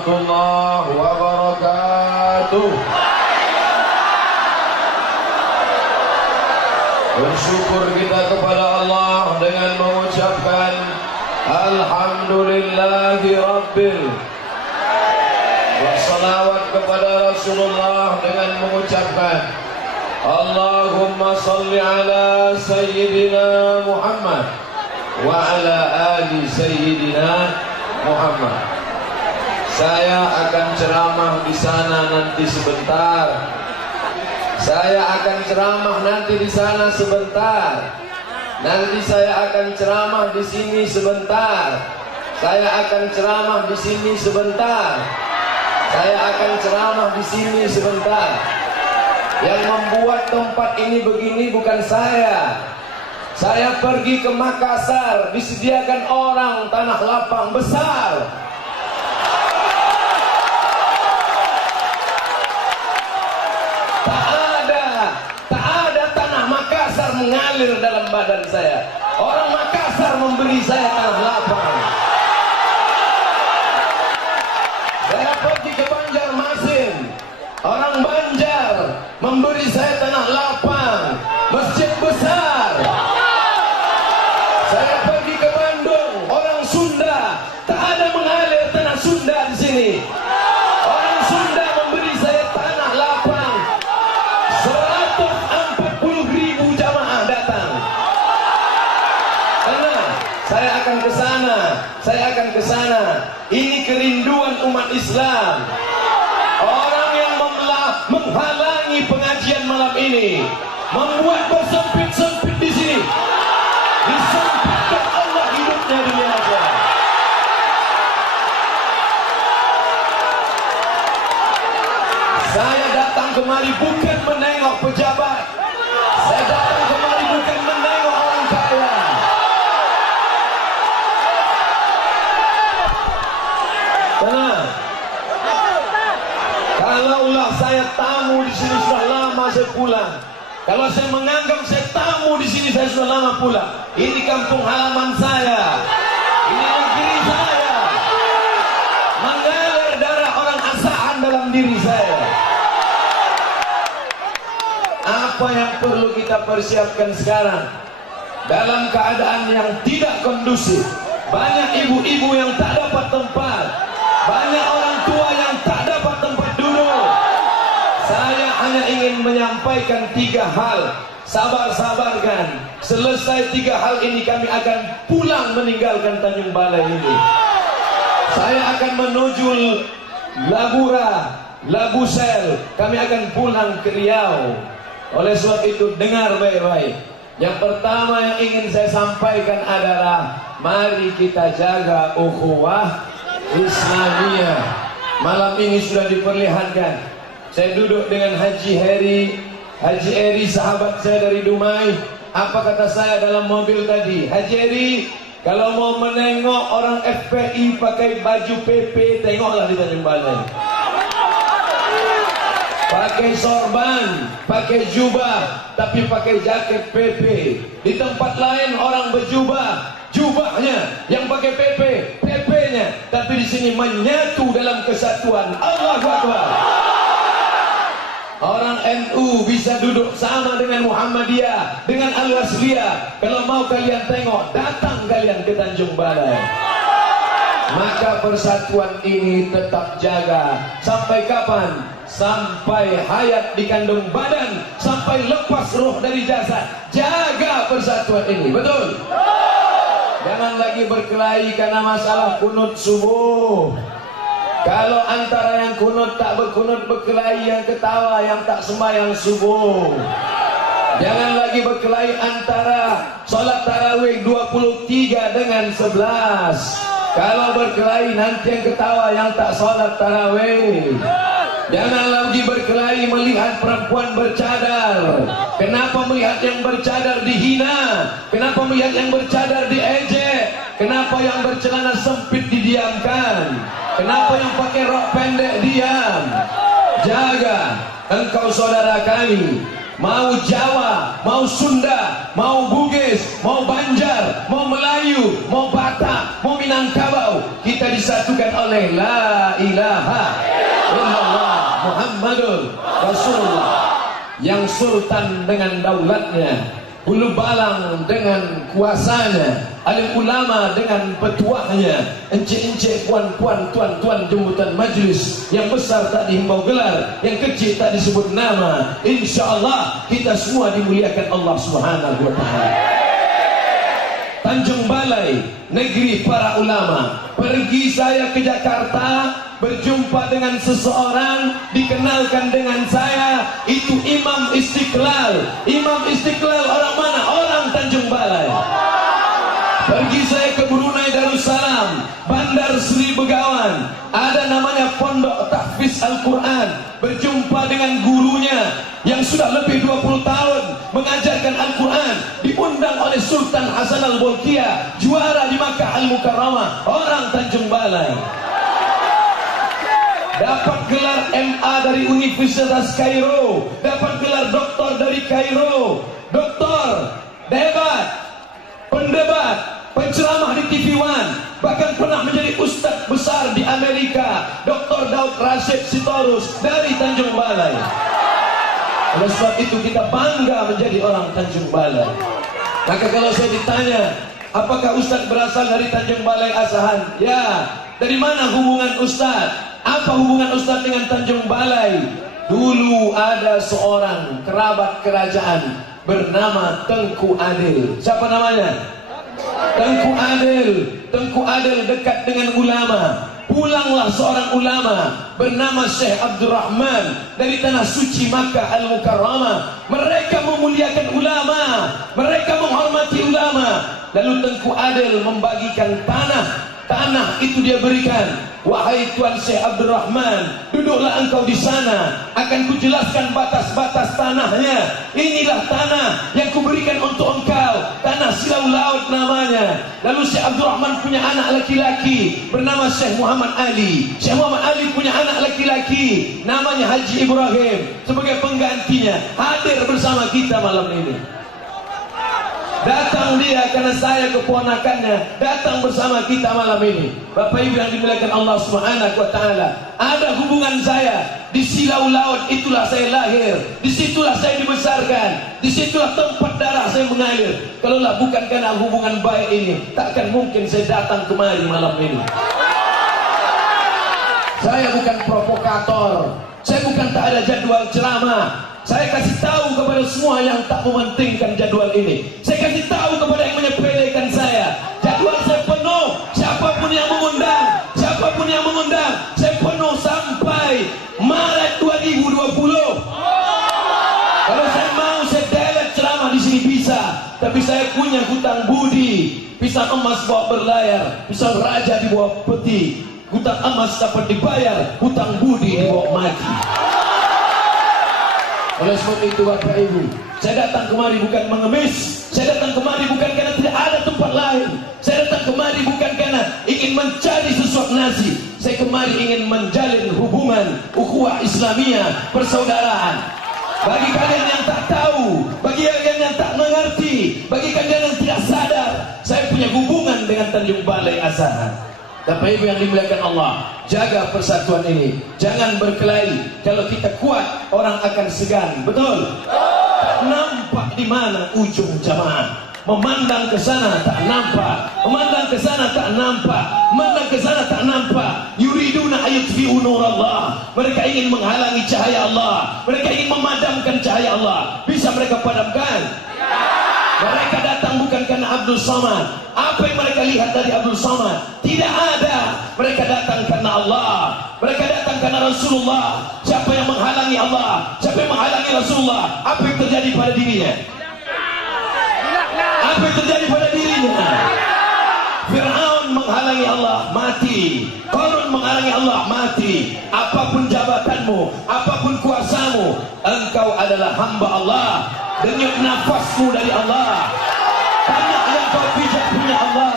warahmatullahi wabarakatuh. Bersyukur kita kepada Allah dengan mengucapkan Alhamdulillahi Rabbil. Wassalawat kepada Rasulullah dengan mengucapkan Allahumma salli ala Sayyidina Muhammad wa ala ali Sayyidina Muhammad. Saya akan ceramah di sana nanti sebentar. Saya akan ceramah nanti di sana sebentar. Nanti saya akan ceramah di sini sebentar. Saya akan ceramah di sini sebentar. Saya akan ceramah di sini sebentar. Yang membuat tempat ini begini bukan saya. Saya pergi ke Makassar, disediakan orang tanah lapang besar. Tak ada tanah Makassar mengalir dalam badan saya. Orang Makassar memberi saya tanah lapang. Saya pergi ke Banjarmasin, orang Banjar memberi saya tanah lapang, masjid besar. Saya pergi ke Bandung, orang Sunda, tak ada mengalir tanah Sunda di sini. Orang Sunda memberi saya tanah lapang. 140.000 jamaah datang. Karena saya akan ke sana, saya akan ke sana. Ini kerinduan umat Islam. Orang yang menghalangi pengajian malam ini, membuat bersempit-sempit di sini. Disempitkan Allah hidupnya dunia akhirat. Saya datang kemari bukan menengok pejabat. Saya datang kemari bukan menengok orang kaya. Tenang. Kalaulah saya tamu di sini sudah lama saya pulang. Kalau saya menganggap saya tamu di sini saya sudah lama pulang. Ini kampung halaman saya. Ini negeri saya. Mengalir darah orang asahan dalam diri saya. Apa yang perlu kita persiapkan sekarang? Dalam keadaan yang tidak kondusif, banyak ibu-ibu yang tak dapat tempat, banyak orang tua yang tak dapat tempat duduk. Saya hanya ingin menyampaikan 3 hal. Sabar-sabarkan. Selesai 3 hal ini kami akan pulang meninggalkan Tanjung Balai ini. Saya akan menuju Labura, Labusel. Kami akan pulang ke Riau. Oleh sebab itu dengar baik-baik. Yang pertama yang ingin saya sampaikan adalah mari kita jaga ukhuwah Islamiyah. Malam ini sudah diperlihatkan. Saya duduk dengan Haji Eri, sahabat saya dari Dumai. Apa kata saya dalam mobil tadi? Haji Eri, kalau mau menengok orang FPI pakai baju PP, tengoklah di Tanjung Balai. Pakai sorban, pakai jubah, tapi pakai jaket PP. Di tempat lain orang berjubah, jubahnya yang pakai PP, PP-nya. Tapi di sini menyatu dalam kesatuan. Allahu Akbar. Orang NU bisa duduk sama dengan Muhammadiyah, dengan Al-Wasliyah. Kalau mau kalian tengok, datang kalian ke Tanjung Balai. Maka persatuan ini tetap jaga. Sampai kapan? Sampai hayat di kandung badan, sampai lepas roh dari jasad. Jaga persatuan ini, betul? Jangan lagi berkelahi karena masalah kunut subuh. Kalau antara yang kunut tak berkunut berkelahi, yang ketawa yang tak sembahyang subuh. Jangan lagi berkelahi antara solat tarawih 23 dengan 11. Kalau berkelahi nanti yang ketawa yang tak solat tarawih. Jangan lagi berkelahi melihat perempuan bercadar. Kenapa melihat yang bercadar dihina? Kenapa melihat yang bercadar diejek? Kenapa yang bercelana sempit didiamkan? Kenapa yang pakai rok pendek diam? Jaga, engkau saudara kami. mau Jawa, mau Sunda, mau Bugis, mau Banjar, mau Melayu, mau Batak, mau Minangkabau, kita disatukan oleh la ilaha illallah Muhammadur Rasulullah. Yang sultan dengan daulatnya, Hulu Balang dengan kuasanya, alim ulama dengan petuahnya, encik-encik, puan-puan, tuan-tuan jemputan majlis, yang besar tak dihimbau gelar, yang kecil tak disebut nama. InsyaAllah kita semua dimuliakan Allah Subhanahu wa ta'ala. Tanjung Balai, negeri para ulama. Pergi saya ke Jakarta, berjumpa dengan seseorang, dikenalkan dengan saya, itu Imam Istiqlal. Imam Istiqlal orang mana? Orang Tanjung Balai. Pergi saya ke Brunei Darussalam, Bandar Sri Begawan, ada namanya Pondok Tahfiz Al-Quran. Berjumpa dengan gurunya yang sudah lebih 20 tahun mengajarkan Al-Quran, diundang oleh Sultan Hasan Al-Bolkiah, juara di Makkah Al-Mukarramah, orang Tanjung Balai. Dapat gelar MA dari Universitas Kairo, dapat gelar doktor dari Kairo, doktor, debat, pendebat, penceramah di TV One, bahkan pernah menjadi ustadz besar di Amerika, Dr. Daud Rashid Sitorus dari Tanjung Balai. Oleh sebab itu kita bangga menjadi orang Tanjung Balai. Maka kalau saya ditanya, apakah ustadz berasal dari Tanjung Balai Asahan? Ya. Dari mana hubungan ustadz? Apa hubungan ustadz dengan Tanjung Balai? Dulu ada seorang kerabat kerajaan bernama Tengku Adil. Siapa namanya? Tengku Adil. Tengku Adil dekat dengan ulama. Pulanglah seorang ulama bernama Syekh Abdurrahman dari tanah suci Makkah Al-Mukarramah. Mereka memuliakan ulama, mereka menghormati ulama. Lalu Tengku Adil membagikan tanah. Tanah itu dia berikan, wahai Tuan Syekh Abdurrahman, duduklah engkau di sana, akan kujelaskan batas-batas tanahnya. Inilah tanah yang kuberikan untuk engkau, tanah Silau Laut namanya. Lalu Syekh Abdurrahman punya anak laki-laki bernama Syekh Muhammad Ali. Syekh Muhammad Ali punya anak laki-laki namanya Haji Ibrahim. Sebagai penggantinya hadir bersama kita malam ini. Datang dia karena saya keponakannya, datang bersama kita malam ini. Bapak Ibu yang dimuliakan Allah Subhanahu wa ta'ala, ada hubungan saya di Silau Laut, itulah saya lahir, disitulah saya dibesarkan, disitulah tempat darah saya mengalir. Kalaulah bukan karena hubungan baik ini, takkan mungkin saya datang kemari malam ini. Saya bukan provokator, saya bukan tak ada jadwal ceramah. Saya kasih tahu kepada semua yang tak mementingkan jadwal ini. Saya kasih tahu kepada yang menyepelekan saya. Jadwal saya penuh. Siapapun yang mengundang, siapapun yang mengundang, saya penuh sampai Maret 2020. Kalau saya mau, saya delete ceramah di sini bisa. Tapi saya punya hutang budi. Pisang emas bawa berlayar, pisang raja dibawa peti. Hutang emas dapat dibayar, hutang budi dibawa mati. Oleh sebab itu Bapak Ibu, saya datang kemari bukan mengemis, saya datang kemari bukan karena tidak ada tempat lain, saya datang kemari bukan karena ingin mencari sesuatu nasi, saya kemari ingin menjalin hubungan ukhuwah Islamiyah, persaudaraan. Bagi kalian yang tak tahu, bagi kalian yang tak mengerti, bagi kalian yang tidak sadar, saya punya hubungan dengan Tanjung Balai Asahan. Bapak Ibu yang dimuliakan Allah, jaga persatuan ini, jangan berkelahi. Kalau kita kuat, orang akan segan. Betul? Tak nampak di mana ujung jamaah. Memandang ke sana tak nampak, memandang ke sana tak nampak, memandang ke sana tak nampak. Yuriduna ayutfi'u nurallah. Mereka ingin menghalangi cahaya Allah, mereka ingin memadamkan cahaya Allah. Bisa mereka padamkan? Mereka datang bukan karena Abdul Samad. Apa yang mereka lihat dari Abdul Samad? Tidak ada. Mereka datang karena Allah. Mereka datang karena Rasulullah. Siapa yang menghalangi Allah? Siapa yang menghalangi Rasulullah? Apa yang terjadi pada dirinya? Apa yang terjadi pada dirinya? Fir'aun menghalangi Allah, mati. Qarun menghalangi Allah, mati. Apapun jabatanmu, apapun kuasamu, engkau adalah hamba Allah. Denyut nafasmu dari Allah. Tanah yang kau pijak punya Allah.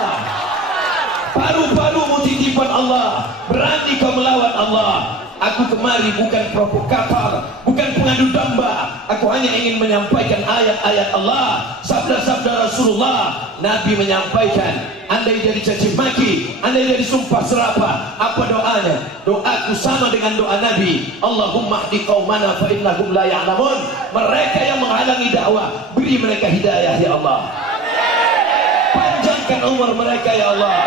Paru-parumu titipan Allah. Berani kau melawan Allah. Aku kemari bukan provokator, bukan mengadu domba. Aku hanya ingin menyampaikan ayat-ayat Allah, sabda-sabda Rasulullah. Nabi menyampaikan, andai jadi caci maki, andai jadi sumpah serapah, apa doanya? Doaku sama dengan doa Nabi. Allahumma hdi qaumana fa innahum la ya'lamun. Mereka yang menghalangi dakwah, beri mereka hidayah ya Allah. Panjangkan umur mereka ya Allah.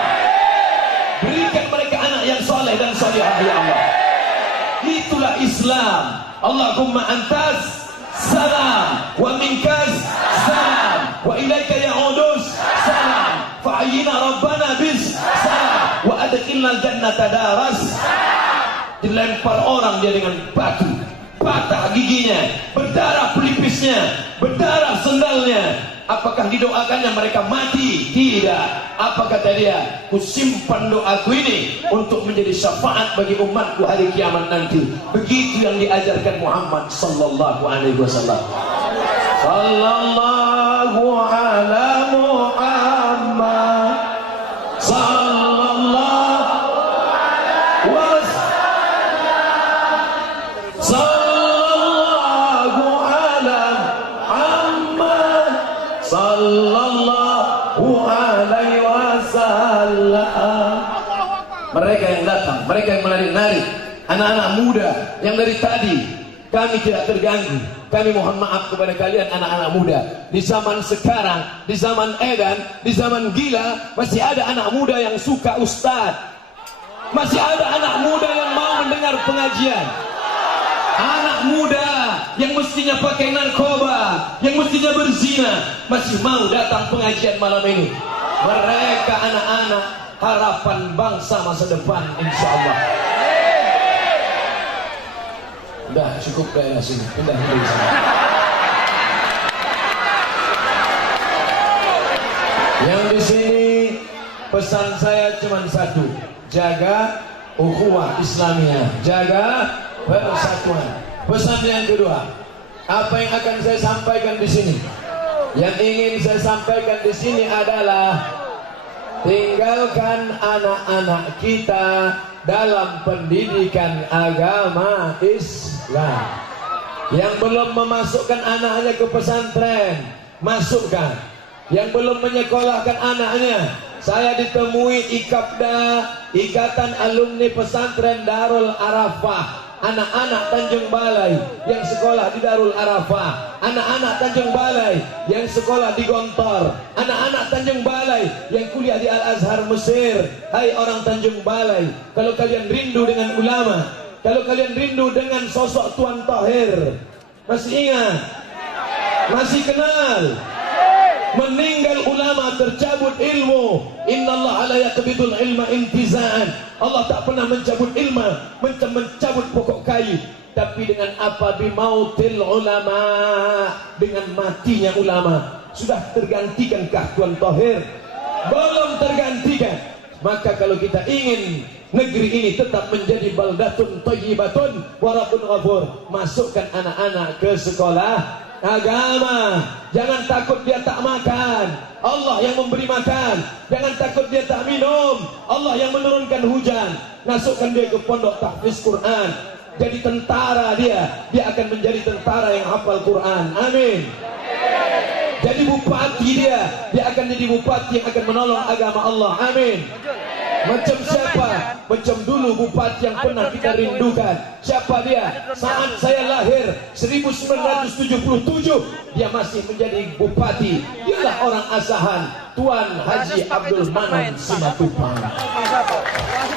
Berikan mereka anak yang soleh dan solehah ya Allah. Itulah Islam. Allahumma antas salam wa minkas salam wa ilaika ya'udus salam fa'ayyina rabbana bis salam wa adkhilnal jannata daras. Dilempar orang dia dengan batu, patah giginya, berdarah pelipisnya, berdarah sendalnya. Apakah didoakannya mereka mati? Tidak. Apa kata dia? Kusimpan doaku ini untuk menjadi syafaat bagi umatku hari kiamat nanti. Begitu yang diajarkan Muhammad sallallahu alaihi wasallam. Sallallahu ala Muhammad sallallahu sallallahu ala Muhammad sallallahu alaihi wasallam. Mereka yang datang, mereka yang menari-nari, anak-anak muda yang dari tadi kami tidak terganggu. Kami mohon maaf kepada kalian anak-anak muda. Di zaman sekarang, di zaman edan, di zaman gila, masih ada anak muda yang suka ustadz. Masih ada anak muda yang mau mendengar pengajian. Anak muda yang mestinya pakai narkoba, yang mestinya berzina, masih mau datang pengajian malam ini. Mereka anak-anak harapan bangsa masa depan, insya Allah. Udah cukup daerah sini, pindah dari sini. Yang di sini pesan saya cuma satu: jaga ukhuwah Islamiyah, jaga persatuan. Pesan yang kedua, apa yang akan saya sampaikan di sini? Yang ingin saya sampaikan di sini adalah tinggalkan anak-anak kita dalam pendidikan agama Islam. Yang belum memasukkan anaknya ke pesantren, masukkan. Yang belum menyekolahkan anaknya, saya ditemui IKAPDA, Ikatan Alumni Pesantren Darul Arafah, anak-anak Tanjung Balai yang sekolah di Darul Arafah, anak-anak Tanjung Balai yang sekolah di Gontor, anak-anak Tanjung Balai yang kuliah di Al-Azhar Mesir. Hai orang Tanjung Balai, kalau kalian rindu dengan ulama, kalau kalian rindu dengan sosok Tuan Tahir, masih ingat? Masih kenal? Meninggal ulama, tercabut ilmu. Innallaha la yaqbidul ilma intiza'an. Allah tak pernah mencabut ilmu, mencabut pokok kayu. Tapi dengan apa? Bimautil ulama, dengan matinya ulama. Sudah tergantikankah Tuan Tahir? Belum tergantikan. Maka kalau kita ingin negeri ini tetap menjadi baldatun thayyibatun wa rabbun ghafur, masukkan anak-anak ke sekolah agama. Jangan takut dia tak makan, Allah yang memberi makan. Jangan takut dia tak minum, Allah yang menurunkan hujan. Masukkan dia ke pondok tahfiz Quran. Jadi tentara dia akan menjadi tentara yang hafal Quran. Amin. Jadi bupati dia akan jadi bupati yang akan menolong agama Allah. Amin. Macam siapa? Macam dulu bupati yang pernah kita rindukan. Siapa dia? Saat saya lahir 1977, dia masih menjadi bupati. Dialah orang Asahan, Tuan Haji Abdul Manan Simatupang.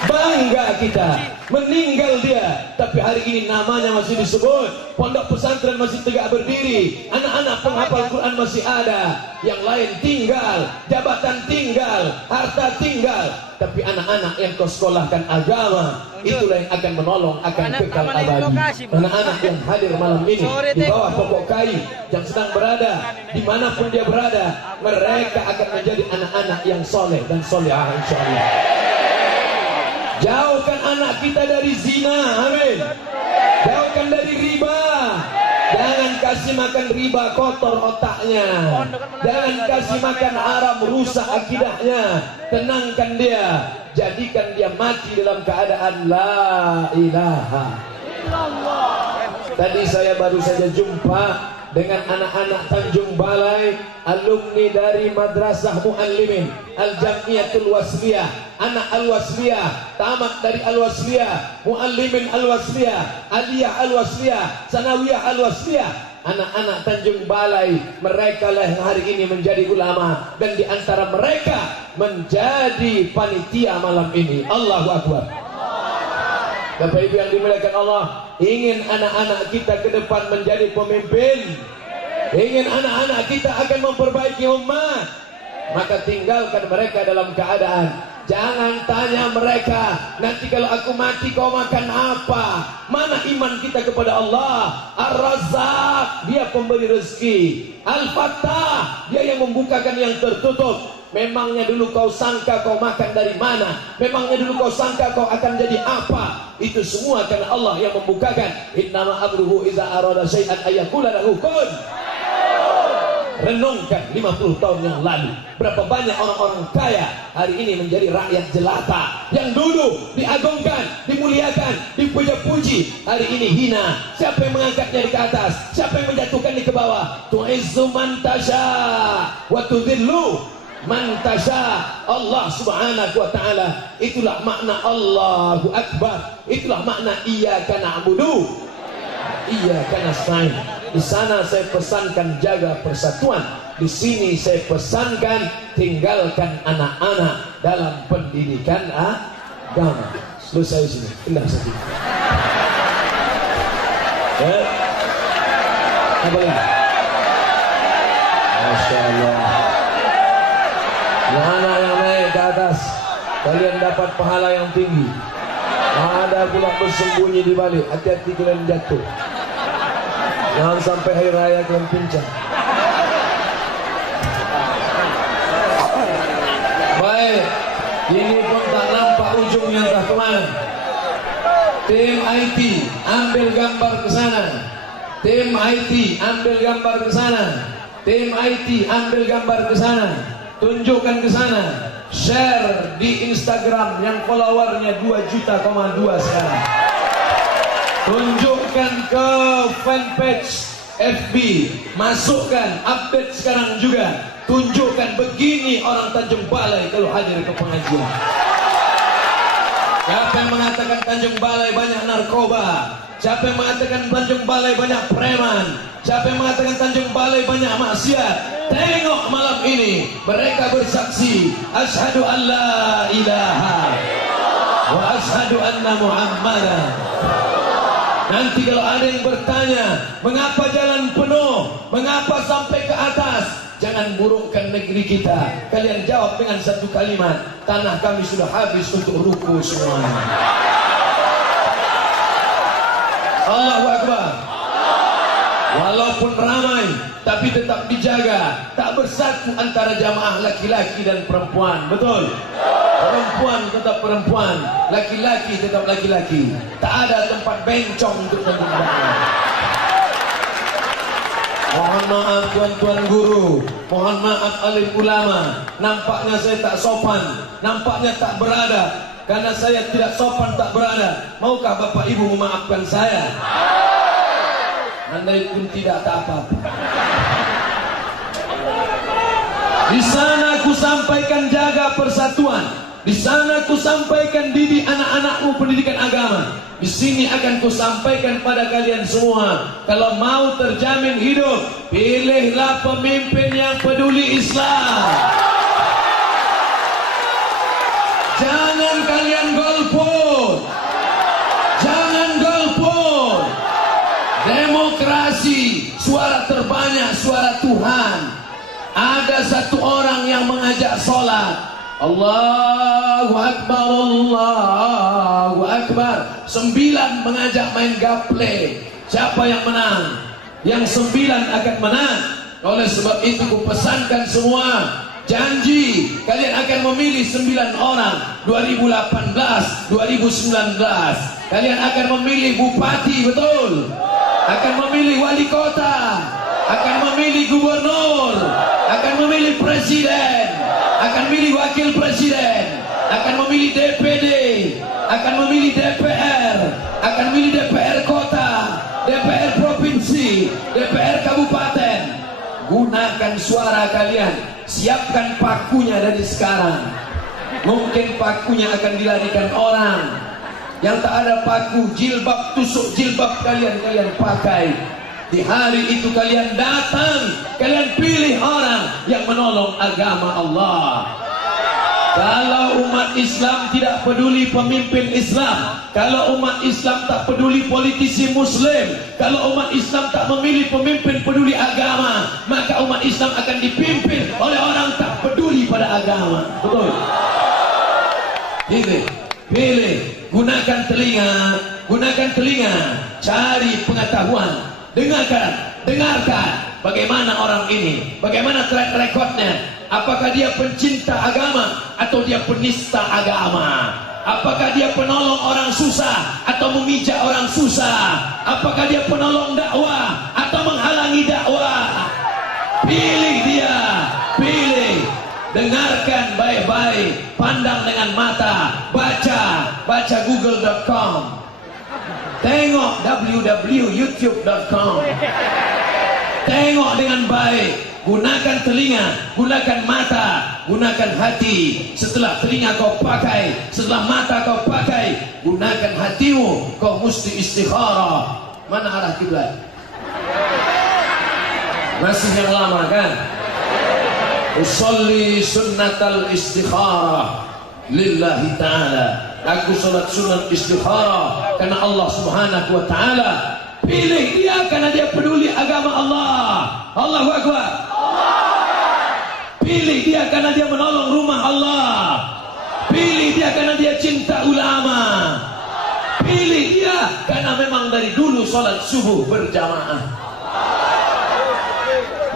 Bangga kita. Meninggal dia, tapi hari ini namanya masih disebut. Pondok pesantren masih tegak berdiri. Anak-anak penghafal Quran masih ada. Yang lain tinggal, jabatan tinggal, harta tinggal. Tapi anak-anak yang kau sekolahkan agama, itulah yang akan menolong, akan kekal abadi. Anak-anak yang hadir malam ini di bawah pokok kayu, yang sedang berada dimanapun dia berada, mereka akan menjadi anak-anak yang soleh dan solehah, insyaallah. Jauhkan anak kita dari zina, amin. Jauhkan dari riba. Jangan kasih makan riba, kotor otaknya. Jangan kasih makan haram, rusak akidahnya. Tenangkan dia, jadikan dia mati dalam keadaan la ilaha illallah. Tadi saya baru saja jumpa dengan anak-anak Tanjung Balai, alumni dari Madrasah Muallimin Al-Jamiatul Wasliyah, anak Al-Wasliyah, tamat dari Al-Wasliyah, Muallimin Al-Wasliyah, Aliyah Al-Wasliyah, Sanawiyah Al-Wasliyah. Anak-anak Tanjung Balai, mereka lah yang hari ini menjadi ulama, dan di antara mereka menjadi panitia malam ini. Allahu Akbar. Bapak Ibu yang dimuliakan Allah, ingin anak-anak kita ke depan menjadi pemimpin, ingin anak-anak kita akan memperbaiki umat, maka tinggalkan mereka dalam keadaan, jangan tanya mereka, nanti kalau aku mati kau makan apa? Mana iman kita kepada Allah? Ar-Razzaq, dia pemberi rezeki. Al-Fattah, dia yang membukakan yang tertutup. Memangnya dulu kau sangka kau makan dari mana? Memangnya dulu kau sangka kau akan jadi apa? Itu semua karena Allah yang membukakan. Innama amruhu iza arada syai'an ayyakula lahu kun. Renungkan 50 tahun yang lalu, berapa banyak orang-orang kaya hari ini menjadi rakyat jelata, yang dulu diagungkan, dimuliakan, dipuja-puji, hari ini hina. Siapa yang mengangkatnya di ke atas? Siapa yang menjatuhkannya ke bawah? Tu'izzu man tasha wa tudhillu man tasha. Allah subhanahu wa ta'ala, itulah makna Allahu Akbar, itulah makna iyyaka na'budu iyyaka nasta'in. Di sana saya pesankan jaga persatuan, di sini saya pesankan tinggalkan anak-anak dalam pendidikan agama. Selesai sini, pindah satu. Apa lagi? Masya Allah. Anak yang naik ke atas, kalian dapat pahala yang tinggi. Ada pula bersembunyi di balik, hati-hati kalian jatuh. Jangan sampai hari raya kalian pincang. Baik, ini pun tak nampak ujungnya entah kemana. Tim IT ambil gambar ke sana. Tim IT ambil gambar ke sana. Tim IT ambil gambar ke sana. Tunjukkan ke sana. Share di Instagram yang followernya 2,2 juta sekarang. Tunjukkan ke fanpage FB, masukkan update sekarang juga. Tunjukkan begini orang Tanjung Balai kalau hadir ke pengajian. Siapa yang mengatakan Tanjung Balai banyak narkoba? Siapa yang mengatakan Tanjung Balai banyak preman? Siapa yang mengatakan Tanjung Balai banyak maksiat? Tengok malam ini mereka bersaksi, asyhadu an la ilaha wa asyhadu anna Muhammadan. Nanti kalau ada yang bertanya, mengapa jalan penuh? Mengapa sampai ke atas? Jangan burukkan negeri kita. Kalian jawab dengan satu kalimat, tanah kami sudah habis untuk ruku semuanya. Allahu Akbar. Walaupun ramai, tapi tetap dijaga. Tak bersatu antara jamaah laki-laki dan perempuan. Betul? Perempuan tetap perempuan, laki-laki tetap laki-laki. Tak ada tempat bencong untuk berbicara. Mohon maaf tuan-tuan guru, mohon maaf alim ulama. Nampaknya saya tak sopan, nampaknya tak beradab. Karena saya tidak sopan tak beradab, maukah Bapak Ibu memaafkan saya? Andai pun tidak, tak apa-apa. Di sana ku sampaikan jaga persatuan. Di sana ku sampaikan didik anak-anakmu pendidikan agama. Di sini akan ku sampaikan pada kalian semua, kalau mau terjamin hidup, pilihlah pemimpin yang peduli Islam. Jangan kalian golput. Jangan golput. Demokrasi, suara terbanyak, suara Tuhan. Ada satu orang yang mengajak sholat. Allahu Akbar, Allahu Akbar. 9 mengajak main gaple. Siapa yang menang? Yang 9 akan menang. Oleh sebab itu ku pesankan semua, janji kalian akan memilih 9 orang 2018, 2019. Kalian akan memilih bupati, betul? Akan memilih wali kota, akan memilih gubernur, akan memilih presiden, akan memilih wakil presiden, akan memilih DPD, akan memilih DPR, akan memilih DPR kota, DPR gunakan suara kalian, siapkan pakunya dari sekarang. Mungkin pakunya akan dilarikan orang. Yang tak ada paku, jilbab, tusuk jilbab kalian pakai. Di hari itu kalian datang, kalian pilih orang yang menolong agama Allah. Kalau umat Islam tidak peduli pemimpin Islam, kalau umat Islam tak peduli politisi Muslim, kalau umat Islam tak memilih pemimpin peduli agama, maka umat Islam akan dipimpin oleh orang tak peduli pada agama. Betul? Pilih, gunakan telinga, cari pengetahuan, dengarkan bagaimana orang ini, bagaimana track recordnya, apakah dia pencinta agama atau dia penista agama, apakah dia penolong orang susah atau memijak orang susah, apakah dia penolong dakwah atau menghalangi dakwah. Pilih dia, dengarkan baik-baik, pandang dengan mata, baca google.com, tengok www.youtube.com, tengok dengan baik, gunakan telinga, gunakan mata, gunakan hati. Setelah telinga kau pakai, setelah mata kau pakai, gunakan hatimu, kau mesti istikharah. Mana arah kiblat? Masih yang lama kan? Usolli sunnatal istikharah lillahi ta'ala. Aku salat sunat istikharah karena Allah subhanahu wa ta'ala. Pilih dia karena dia peduli agama Allah. Allahu Akbar. Pilih dia karena dia menolong rumah Allah. Pilih dia karena dia cinta ulama. Pilih dia karena memang dari dulu salat subuh berjamaah.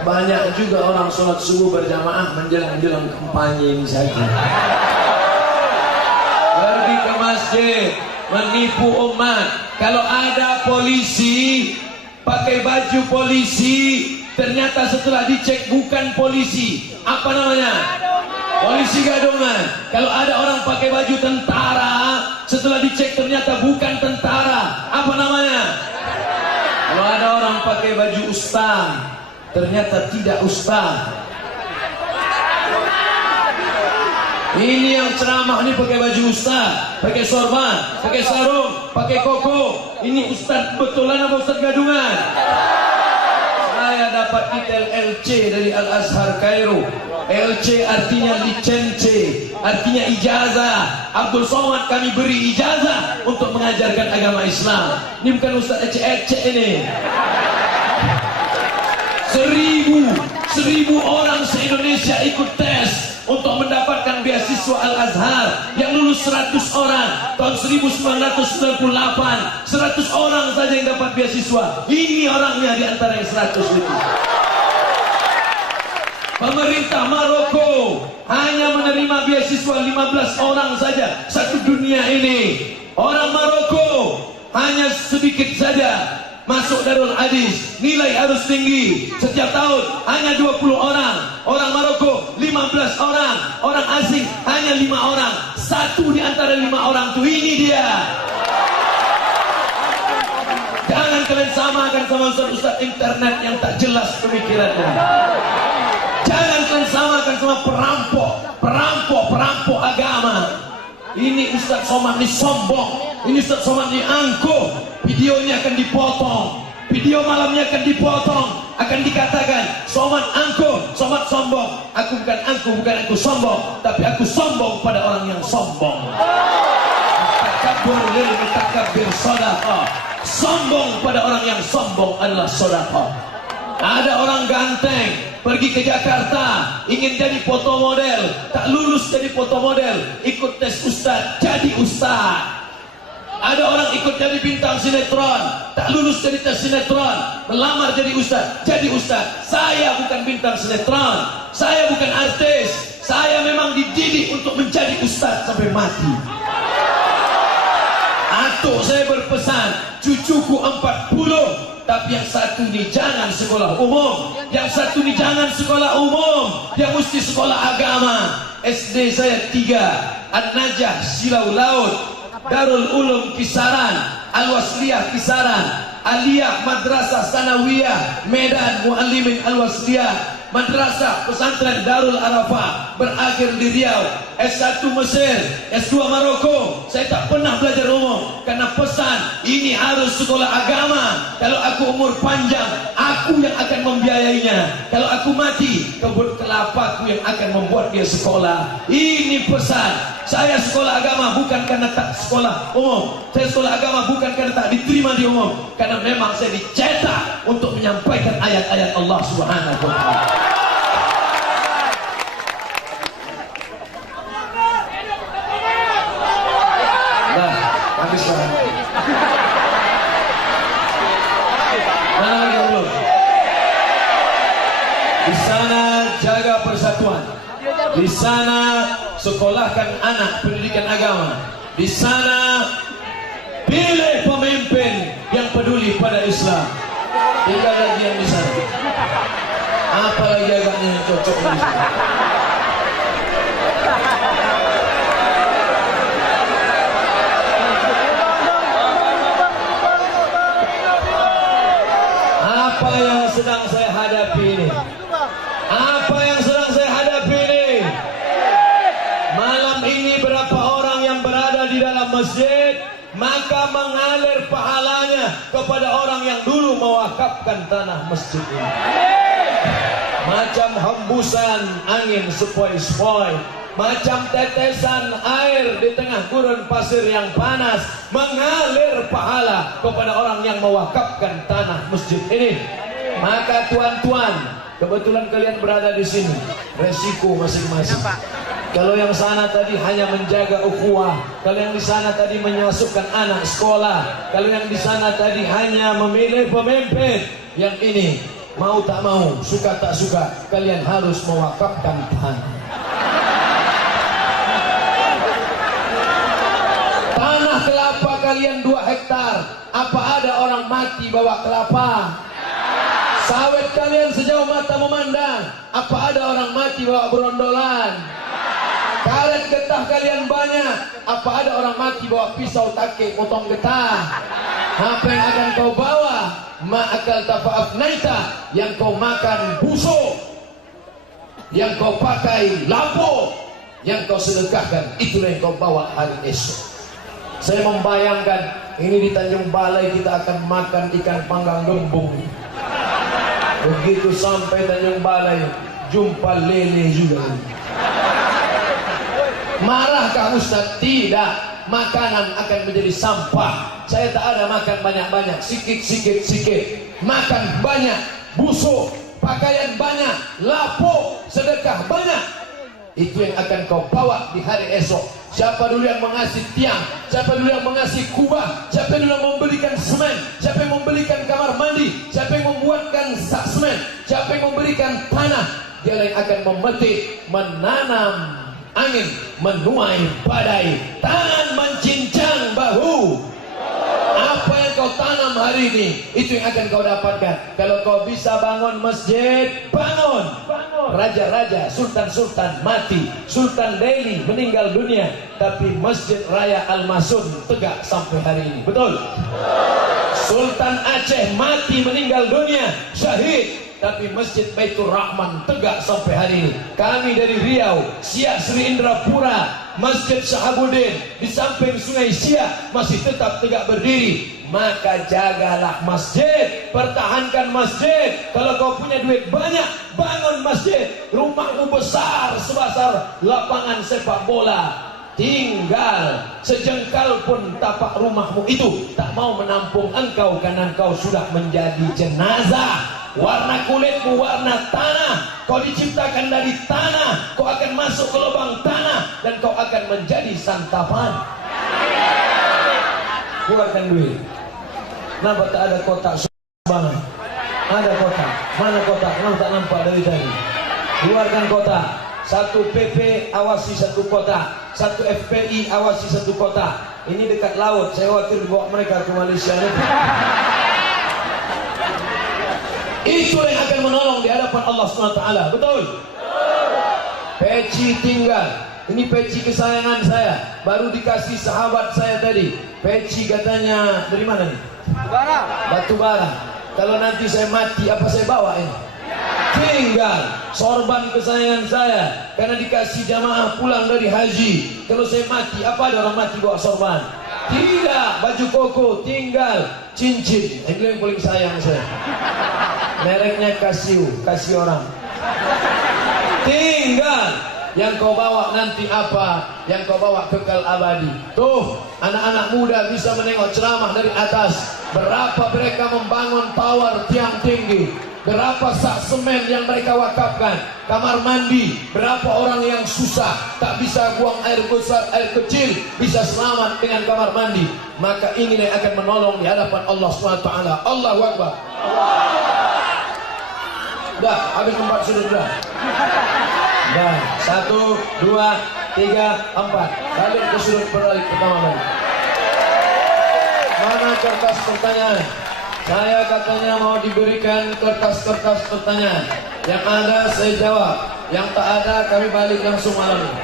Banyak juga orang sholat subuh berjamaah menjelang kampanye ini saja. Pergi ke masjid, menipu umat. Kalau ada polisi, pakai baju polisi, ternyata setelah dicek bukan polisi. Apa namanya? Polisi gadungan. Kalau ada orang pakai baju tentara, setelah dicek ternyata bukan tentara. Apa namanya? Kalau ada orang pakai baju ustaz, ternyata tidak ustaz. Ini yang ceramah ini pakai baju ustaz, pakai sorban, pakai sarung, pakai koko. Ini ustaz betulan apa ustaz gadungan? Saya dapat titel LC dari Al-Azhar Kairo. LC artinya licence, artinya ijazah. Abdul Somad kami beri ijazah untuk mengajarkan agama Islam. Ini bukan ustaz ece-ece ini. 1000 orang se-Indonesia ikut tes untuk mendapatkan beasiswa Al-Azhar. Yang lulus 100 orang. Tahun 1998 100 orang saja yang dapat beasiswa. Ini orangnya di antara yang 100 itu. Pemerintah Maroko hanya menerima beasiswa 15 orang saja satu dunia ini. Orang Maroko hanya sedikit saja masuk Darul Hadis, nilai harus tinggi. Setiap tahun hanya 20 orang. Orang Maroko 15 orang. Orang asing hanya 5 orang. Satu di antara 5 orang itu ini dia. Jangan kalian samakan sama ustaz-ustaz internet yang tak jelas pemikirannya. Jangan kalian samakan sama perampok agama. Ini Ustaz Somad ini sombong. Ini Ustaz Somad ini angkuh. Videonya akan dipotong, video malamnya akan dipotong, akan dikatakan Somad angkuh, Somad sombong. Aku bukan angkuh, bukan aku sombong, tapi aku sombong pada orang yang sombong. Takabur lil mutakabbir shadaqah. Sombong pada orang yang sombong adalah sedekah. Ada orang ganteng pergi ke Jakarta ingin jadi foto model, tak lulus jadi foto model, ikut tes ustaz, jadi ustaz. Ada orang ikut jadi bintang sinetron, tak lulus jadi tes sinetron, melamar jadi ustaz, jadi ustaz. Saya bukan bintang sinetron, saya bukan artis, saya memang dididik untuk menjadi ustaz sampai mati. Atuk saya berpesan, cucuku 40, tapi yang satu ni jangan sekolah umum, yang satu ni jangan sekolah umum, dia mesti sekolah agama. SD saya 3, An-Najah Silau Laut, Darul Ulum Kisaran, Al-Wasliyah Kisaran, Aliyah Madrasah Sanawiyah Medan Muallimin Al-Wasliyah, Madrasah Pesantren Darul Arafah, berakhir di Riau, S1 Mesir, S2 Maroko. Saya tak pernah belajar umum karena pesan ini harus sekolah agama. Kalau aku umur panjang, aku yang akan membiayainya. Kalau aku mati, kebun kelapaku yang akan membuat dia sekolah. Ini pesan. Saya sekolah agama bukan karena tak sekolah umum. Saya sekolah agama bukan karena tak diterima di umum, karena memang saya dicetak untuk menyampaikan ayat-ayat Allah Subhanahu wa taala. Nah, habis sekarang. Mana lagi belum? Di sana jaga persatuan. Di sana sekolahkan anak pendidikan agama. Di sana pilih pemimpin yang peduli pada Islam. Tinggal lagi yang di sana. Apalagi agaknya yang cocok di sana. Apa yang sedang saya hadapi ini? Apa yang sedang saya hadapi ini? Malam ini berapa orang yang berada di dalam masjid, maka mengalir pahalanya kepada orang yang dulu mewakafkan tanah masjid ini. Macam hembusan angin sepoi-sepoi, macam tetesan air di tengah gurun pasir yang panas, mengalir pahala kepada orang yang mewakafkan tanah masjid ini. Maka tuan-tuan, kebetulan kalian berada di sini, resiko masing-masing. Kalau yang sana tadi hanya menjaga ukhuwah, kalau yang di sana tadi menyasukkan anak sekolah, kalau yang di sana tadi hanya memilih pemimpin, yang ini mau tak mau, suka tak suka, kalian harus mewakafkan tanah. Tanah kelapa kalian 2 hektar, apa ada orang mati bawa kelapa? Sawit kalian sejauh mata memandang, apa ada orang mati bawa berondolan? Karet getah kalian banyak, apa ada orang mati bawa pisau takik potong getah? Apa yang akan kau bawa? Ma'akal tafa'afnaita, yang kau makan busuk, yang kau pakai lapo, yang kau sedekahkan, itulah yang kau bawa hari esok. Saya membayangkan ini di Tanjung Balai kita akan makan ikan panggang gembung. Begitu sampai Tanjung Balai, jumpa lele juga. Marahkah Ustaz? Tidak. Makanan akan menjadi sampah. Saya tak ada makan banyak-banyak, sikit-sikit. Makan banyak, busuk, pakaian banyak, lapuk, sedekah banyak. Itu yang akan kau bawa di hari esok. Siapa dulu yang mengasih tiang, siapa dulu yang mengasih kubah, siapa dulu yang membelikan semen, siapa yang membelikan kamar mandi, siapa yang membuatkan sak semen, siapa yang memberikan tanah, dia yang akan memetik, menanam angin, menuai badai, tangan mencincang bahu. Apa yang kau tanam hari ini, itu yang akan kau dapatkan. Kalau kau bisa bangun masjid, bangun. Raja-raja, sultan-sultan mati, Sultan Delhi meninggal dunia, tapi Masjid Raya Al-Masun tegak sampai hari ini. Betul? Sultan Aceh mati meninggal dunia, syahid, tapi Masjid Baitur Rahman tegak sampai hari ini. Kami dari Riau, Siak Sri Indrapura, Masjid Shahabuddin di samping Sungai Siak masih tetap tegak berdiri. Maka jagalah masjid, pertahankan masjid. Kalau kau punya duit banyak, bangun masjid. Rumahmu besar sebesar lapangan sepak bola, tinggal sejengkal pun tapak rumahmu itu tak mau menampung engkau, karena engkau sudah menjadi jenazah. Warna kulitmu warna tanah, kau diciptakan dari tanah, kau akan masuk ke lubang tanah dan kau akan menjadi santapan. Keluarkan duit. Kenapa tak ada kotak sumbangan? Ada kotak. Mana kotak? Kenapa tak nampak dari tadi? Keluarkan kotak. 1 PP awasi 1 kotak, 1 FPI awasi 1 kotak. Ini dekat laut, saya khawatir bawa mereka ke Malaysia. Itu yang akan menolong di hadapan Allah SWT. Betul? Peci tinggal. Ini peci kesayangan saya, baru dikasih sahabat saya tadi. Peci katanya dari mana nih? Batu bara. Kalau nanti saya mati, apa saya bawa ini? Tinggal sorban kesayangan saya, karena dikasih jamaah pulang dari haji. Kalau saya mati, apa ada orang mati bawa sorban? Tidak. Baju koko tinggal, cincin. Ini yang paling sayang saya. Mereknya Casio, kasih orang. Tinggal. Yang kau bawa nanti apa? Yang kau bawa kekal abadi. Tuh, anak-anak muda bisa menengok ceramah dari atas. Berapa mereka membangun tower tiang tinggi. Berapa sak semen yang mereka wakafkan. Kamar mandi. Berapa orang yang susah, tak bisa buang air besar, air kecil, bisa selamat dengan kamar mandi. Maka ini yang akan menolong di hadapan Allah SWT. Allahu Akbar. Dah, habis 4 sudut dah. Dah, 1, 2, 3, 4. Balik ke sudut pertama. Mana kertas pertanyaan? Saya katanya mau diberikan kertas-kertas pertanyaan. Yang ada saya jawab, yang tak ada kami balik langsung malam ini.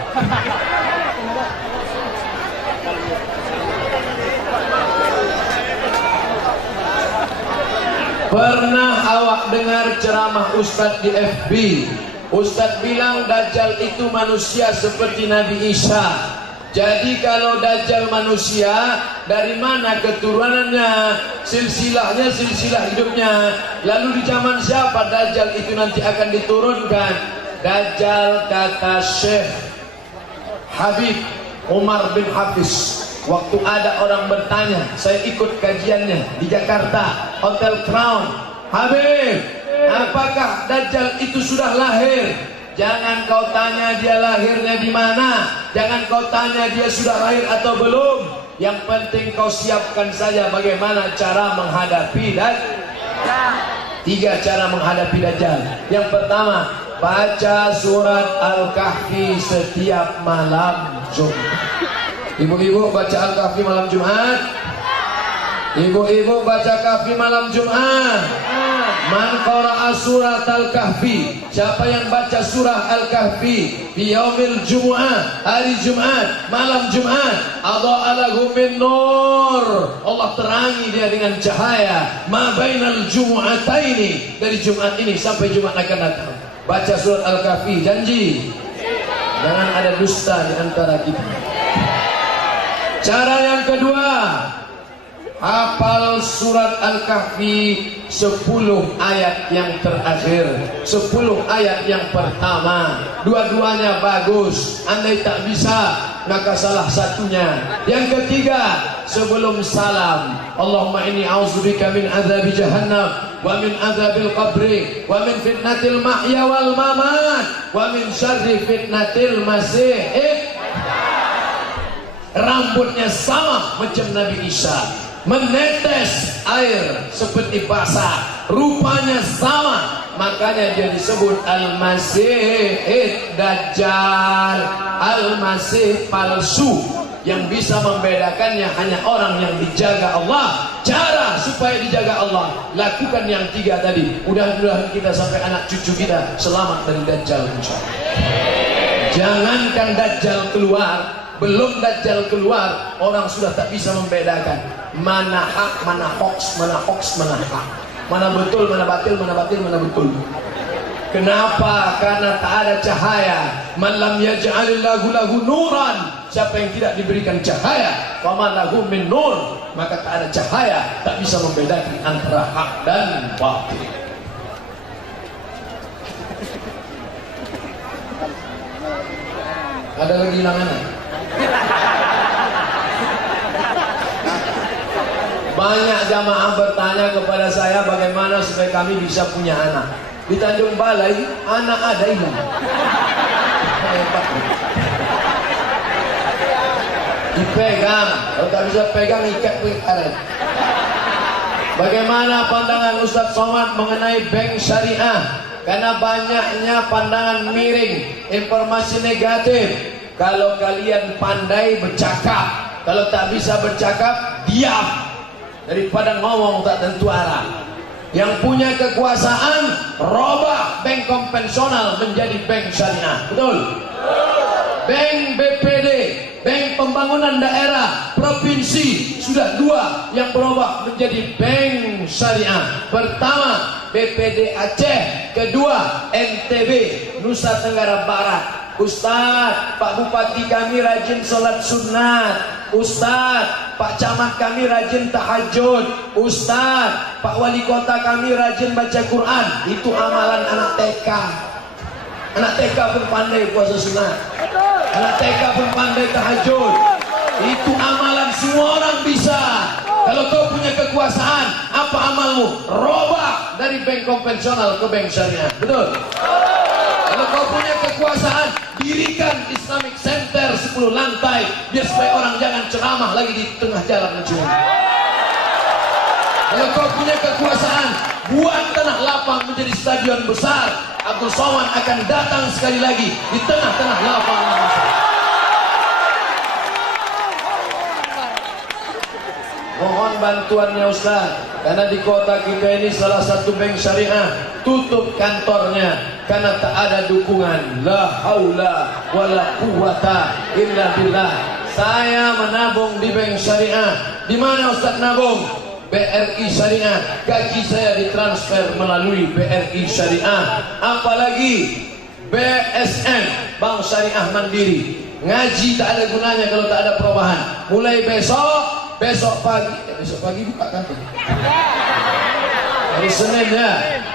Pernah awak dengar ceramah Ustadz di FB? Ustadz bilang Dajjal itu manusia seperti Nabi Isa. Jadi kalau Dajjal manusia, dari mana keturunannya, silsilahnya, silsilah hidupnya? Lalu di zaman siapa Dajjal itu nanti akan diturunkan? Dajjal kata Syekh Habib Umar bin Hafiz. Waktu ada orang bertanya, saya ikut kajiannya di Jakarta, Hotel Crown. Habib, apakah Dajjal itu sudah lahir? Jangan kau tanya dia lahirnya di mana. Jangan kau tanya dia sudah lahir atau belum. Yang penting kau siapkan saja bagaimana cara menghadapi Dajjal. 3 cara menghadapi Dajjal. Yang pertama, baca surat Al-Kahfi setiap malam Jumat. Ibu-ibu baca Al-Kahfi malam Jumat. Ibu-ibu baca Kahfi malam Jumat. Man qara'a surat Al-Kahfi, siapa yang baca surah Al-Kahfi di yaumil Jumu'ah, hari Jumat, malam Jumat, adha'a lahu min nur, Allah terangi dia dengan cahaya, ma bainal jumu'ataini, dari Jumat ini sampai Jumat akan datang. Baca surat Al-Kahfi, janji jangan ada dusta di antara kita. Cara yang kedua, hafal surat Al-Kahfi 10 ayat yang terakhir, 10 ayat yang pertama. Dua-duanya bagus. Andai tak bisa, maka salah satunya. Yang ketiga, sebelum salam, Allahumma inni a'udzubika min azabi jahannam wa min azabil qabri wa min fitnatil mahya wal mamat wa min syarri fitnatil masih. Rambutnya sama macam Nabi Isa, menetes air seperti basah, rupanya sama, makanya dia disebut Al-Masih Dajjal, Al-Masih palsu. Yang bisa membedakannya hanya orang yang dijaga Allah. Cara supaya dijaga Allah, lakukan yang 3 tadi. Mudah-mudahan kita sampai anak cucu kita selamat dari Dajjal. Jangankan Dajjal keluar, belum Dajjal keluar, orang sudah tak bisa membedakan mana hak, mana hoax, mana hoax, mana hak, mana betul, mana batil, mana batil, mana betul. Kenapa? Karena tak ada cahaya. Man lam yaj'alillahu lahu nuran, siapa yang tidak diberikan cahaya, faman lahu min nur, maka tak ada cahaya, tak bisa membedakan antara hak dan batil. Ada lagi hilangan? Banyak jamaah bertanya kepada saya bagaimana supaya kami bisa punya anak. Di Tanjung Balai anak ada hilang. Dipegang, kalau tak bisa pegang ikat karet. Bagaimana pandangan Ustadz Somad mengenai bank syariah? Karena banyaknya pandangan miring, informasi negatif. Kalau kalian pandai bercakap, kalau tak bisa bercakap, diam. Daripada ngomong tak tentu arah. Yang punya kekuasaan, robah bank konvensional menjadi bank syariah. Betul? Bank BPD, Bank Pembangunan Daerah Provinsi sudah 2 yang berubah menjadi bank syariah. Pertama BPD Aceh, kedua NTB Nusa Tenggara Barat. Ustaz, Pak Bupati kami rajin sholat sunat. Ustaz, Pak Camat kami rajin tahajud. Ustaz, Pak Wali Kota kami rajin baca Quran. Itu amalan anak TK. Anak TK pun pandai puasa sunat. Anak TK pun pandai tahajud. Itu amalan semua orang bisa. Kalau kau punya kekuasaan, apa amalmu? Robah dari bank konvensional ke bank syariah. Betul? Kalau kau punya kekuasaan, dirikan Islamic Center 10 lantai biar supaya orang jangan ceramah lagi di tengah jalan mencuri. Kalau kau punya kekuasaan, buat tanah lapang menjadi stadion besar. Abdul Somad akan datang sekali lagi di tengah-tengah lapangan besar. Mohon bantuannya Ustaz, karena di kota kita ini salah satu bank syariah tutup kantornya karena tak ada dukungan. La haula wala quwata illa billah. Saya menabung di bank syariah. Di mana Ustaz nabung? BRI Syariah. Gaji saya ditransfer melalui BRI Syariah. Apalagi BSM, Bank Syariah Mandiri. Ngaji tak ada gunanya kalau tak ada perubahan. Mulai besok pagi buka kantor. Hari Senin ya.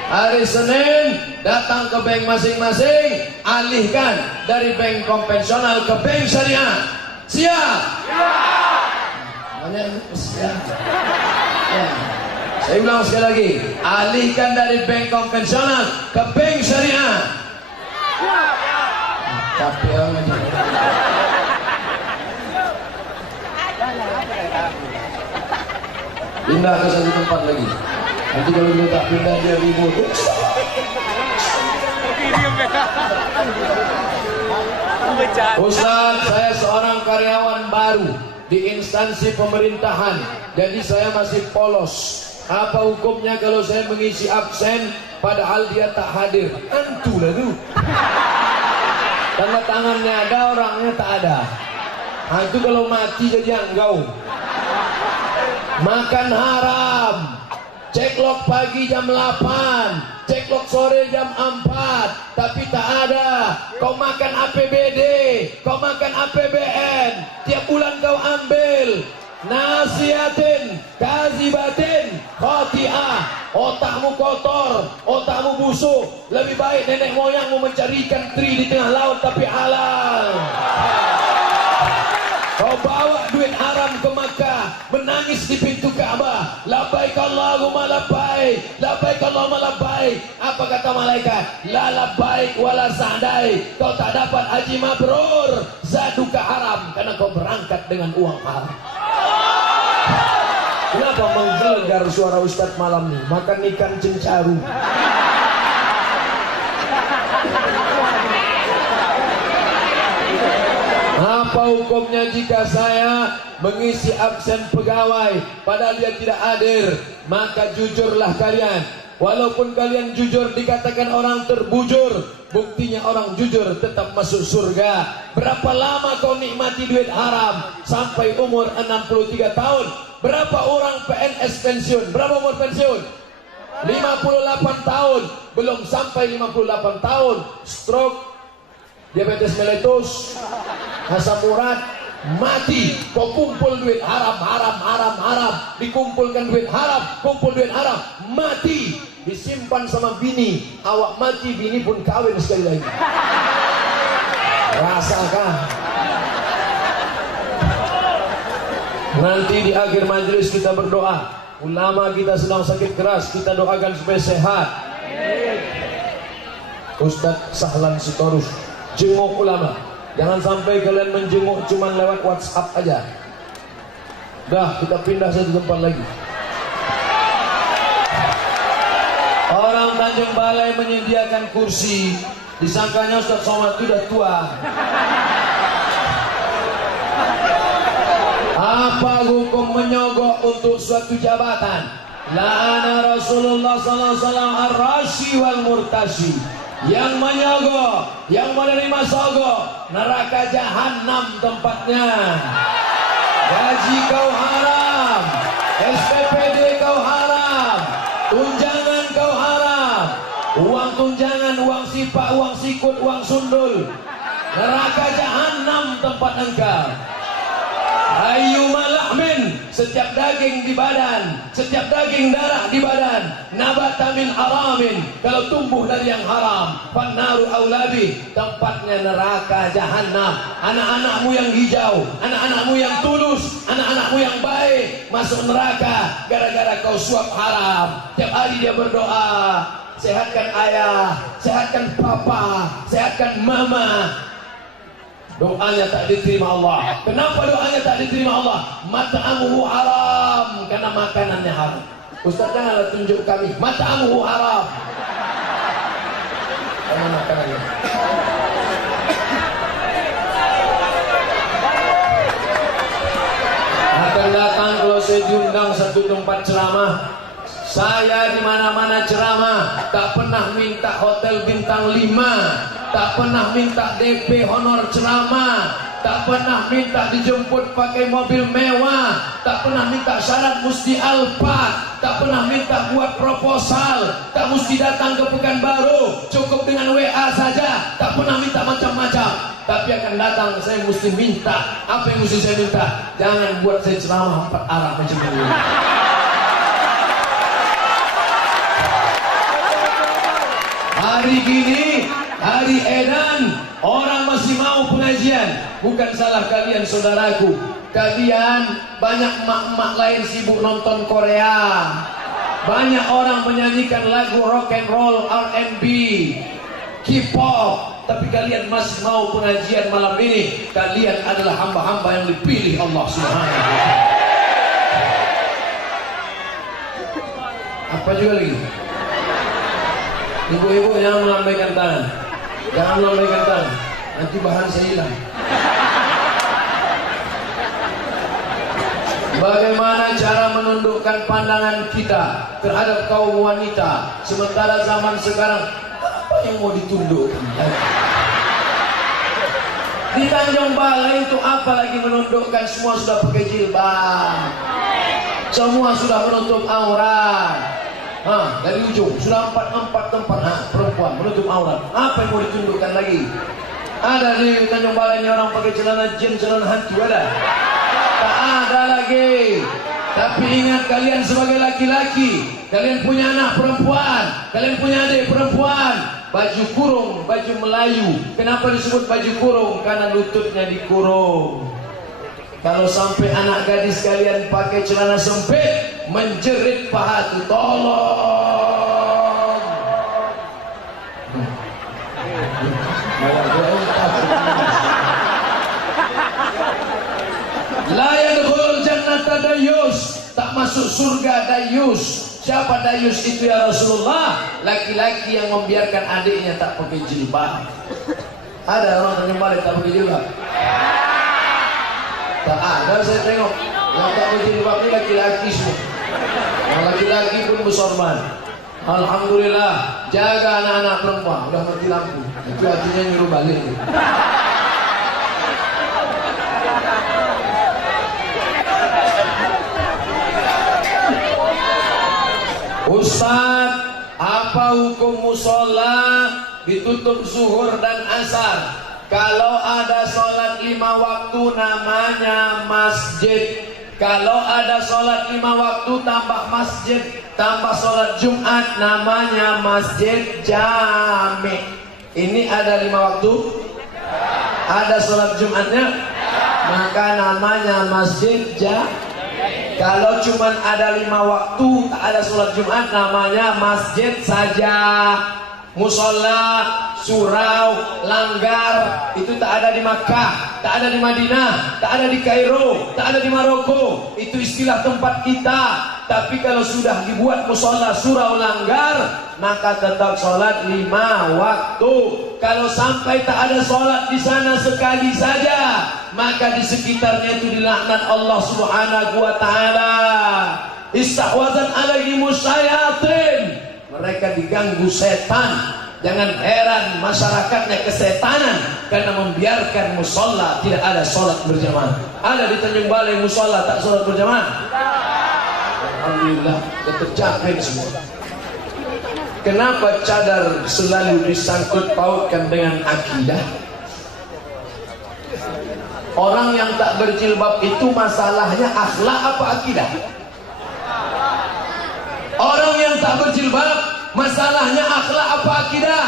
Hari Senin datang ke bank masing-masing, alihkan dari bank konvensional ke bank syariah. Siap? Siap. Ya. Saya ulang sekali lagi, alihkan dari bank konvensional ke bank syariah. Capek amat. Pindah ke satu tempat lagi. Nanti kalau dia tak pindah dia ribut. Ustaz, saya seorang karyawan baru di instansi pemerintahan, jadi saya masih polos. Apa hukumnya kalau saya mengisi absen padahal dia tak hadir? Antulah tu. Tanda tangannya ada, orangnya tak ada. Nah, itu kalau mati jadi anggau. Makan haram. Ceklok pagi jam 8, ceklok sore jam 4, tapi tak ada. Kau makan APBD, kau makan APBN, tiap bulan kau ambil. Nasihatin, kazibatin, khotiah. Otakmu kotor, otakmu busuk. Lebih baik nenek moyangmu mencari ikan teri di tengah laut tapi halal. Kau bawa duit haram ke Makkah, menangis di pintu Ka'bah. Labbaik Allahumma labbaik, labbaik Allahumma labbaik. Apa kata malaikat? La labbaik wala sa'dai. Kau tak dapat haji mabrur, zaduka haram, karena kau berangkat dengan uang haram. Kenapa menggelegar suara Ustaz malam ini? Makan ikan cencaru. Apa hukumnya jika saya mengisi absen pegawai padahal dia tidak hadir? Maka jujurlah kalian. Walaupun kalian jujur dikatakan orang terbujur, buktinya orang jujur tetap masuk surga. Berapa lama kau nikmati duit haram? Sampai umur 63 tahun. Berapa orang PNS pensiun? Berapa umur pensiun? 58 tahun. Belum sampai 58 tahun, stroke, diabetes meletus, asam urat, mati. Kau kumpul duit haram, dikumpulkan duit haram, kumpul duit haram, mati, disimpan sama bini. Awak mati, bini pun kawin sekali lagi. Rasakan. Nanti di akhir majelis kita berdoa. Ulama kita sedang sakit keras, kita doakan supaya sehat. Ustadz Sahlan Sitorus, jenguk ulama. Jangan sampai kalian menjenguk cuma lewat WhatsApp aja. Dah, kita pindah satu tempat lagi. Orang Tanjung Balai menyediakan kursi, disangkanya Ustaz Somad itu sudah tua. Apa hukum menyogok untuk suatu jabatan? La'ana Rasulullah sallallahu alaihi wasallam ar-rashi wal murtashi. yang menyogok, yang menerima sogok, neraka jahanam tempatnya. Gaji kau haram, SPPD kau haram, tunjangan kau haram, uang tunjangan, uang sipak, uang sikut, uang sundul. Neraka jahanam tempat engkau. Ayu malahmin, setiap daging di badan, setiap daging darah di badan, nabata min haramin, kalau tumbuh dari yang haram, fannaru aulabi, tempatnya neraka jahanam. Anak-anakmu yang hijau, anak-anakmu yang tulus, anak-anakmu yang baik masuk neraka gara-gara kau suap haram. Tiap hari dia berdoa, sehatkan ayah, sehatkan papa, sehatkan mama. Doanya tak diterima Allah. Kenapa doanya tak diterima Allah? Mat'amuhu haram, karena makanannya haram. Ustaz janganlah tunjuk kami, mat'amuhu haram, karena makanannya. Akan datang kalau saya diundang satu tempat ceramah, saya di mana-mana ceramah, tak pernah minta hotel bintang 5. Tak pernah minta DP honor ceramah, tak pernah minta dijemput pakai mobil mewah, tak pernah minta syarat mesti Alphard, tak pernah minta buat proposal, tak mesti datang ke Pekanbaru, cukup dengan WA saja, tak pernah minta macam-macam. Tapi akan datang saya mesti minta. Apa yang mesti saya minta? Jangan buat saya ceramah 4 arah macam ini. Hari gini, hari edan, orang masih mau pengajian. Bukan salah kalian saudaraku. Kalian banyak emak-emak lain sibuk nonton Korea. Banyak orang menyanyikan lagu rock and roll, R&B, K-pop. Tapi kalian masih mau pengajian malam ini. Kalian adalah hamba-hamba yang dipilih Allah Subhanahu wa ta'ala. Apa juga lagi? Ibu-ibu jangan melambaikan tangan. Jangan melambaikan tangan, nanti bahan saya hilang. Bagaimana cara menundukkan pandangan kita terhadap kaum wanita? Sementara zaman sekarang, apa yang mau ditundukkan? Di Tanjung Balai itu apa lagi menundukkan? Semua sudah pakai jilbab, semua sudah menutup aurat. Dari ujung sudah empat tempat perempuan menutup aurat. Apa yang mau ditundukkan lagi? Ada di Tanjung Balai ini orang pakai celana jin, celana hantu, ada? Tak ada lagi. Tapi ingat, kalian sebagai laki-laki, kalian punya anak perempuan, kalian punya adik perempuan, baju kurung, baju Melayu. Kenapa disebut baju kurung? Karena lututnya dikurung. Kalau sampai anak gadis kalian pakai celana sempit, menjerit paha itu, tolong. La yadkhulul jannata dayus, tak masuk surga dayus. Siapa dayus itu ya Rasulullah? Laki-laki yang membiarkan adiknya tak pakai jilbab. Ada orang Tanjung Balai tak pakai jilbab? Tak ada, saya tengok yang tak pakai jilbab ini laki-laki semua. Yang laki-laki pun bersorban. Alhamdulillah, jaga anak-anak perempuan. Udah mati lampu, itu artinya nyuruh balik. Ustaz, apa hukum musola ditutup zuhur dan asar? Kalau ada sholat 5 waktu namanya masjid. Kalau ada sholat 5 waktu tambah masjid, tambah sholat Jumat namanya masjid jami. Ini ada 5 waktu, ada sholat Jumatnya, maka namanya masjid jami. Kalau cuma ada 5 waktu, tak ada sholat Jumat, namanya masjid saja. Musola, surau, langgar, itu tak ada di Makkah, tak ada di Madinah, tak ada di Kairo, tak ada di Maroko. Itu istilah tempat kita. Tapi kalau sudah dibuat musola, surau, langgar, maka tetap sholat 5 waktu. Kalau sampai tak ada sholat di sana sekali saja, maka di sekitarnya itu dilaknat Allah Subhanahu wa ta'ala. Istahwazan alaihimus syayatin, mereka diganggu setan. Jangan heran masyarakatnya kesetanan karena membiarkan musola tidak ada sholat berjamaah. Ada di Tanjung Balai musola tak sholat berjamaah? Alhamdulillah, tercapai semua. Kenapa cadar selalu disangkut pautkan dengan akidah? Orang yang tak berjilbab itu masalahnya akhlak apa akidah? Orang yang tak berjilbab masalahnya akhlak apa akidah?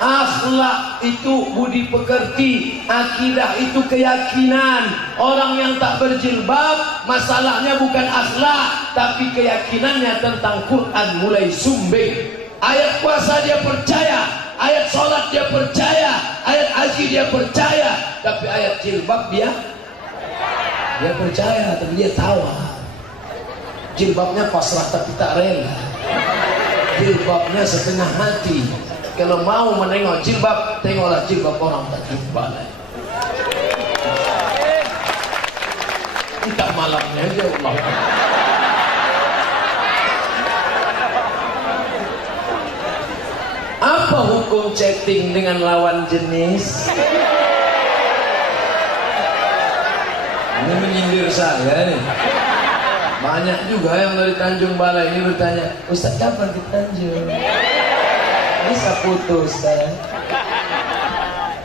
Akhlak itu budi pekerti, akidah itu keyakinan. Orang yang tak berjilbab masalahnya bukan akhlak, tapi keyakinannya tentang Quran mulai sumbing. Ayat puasa dia percaya, ayat sholat dia percaya, ayat haji dia percaya, tapi ayat jilbab dia percaya, tapi dia tawar. Jilbabnya pasrah tapi tak rela, jilbabnya setengah hati. Kalau mau menengok jilbab, tengoklah jilbab orang Tanjung Balai. Kita malamnya aja Allah. Apa hukum chatting dengan lawan jenis? Ini menyindir saya nih. Banyak juga yang dari Tanjung Balai ini bertanya, Ustaz kapan ke Tanjung? Bisa putus kan?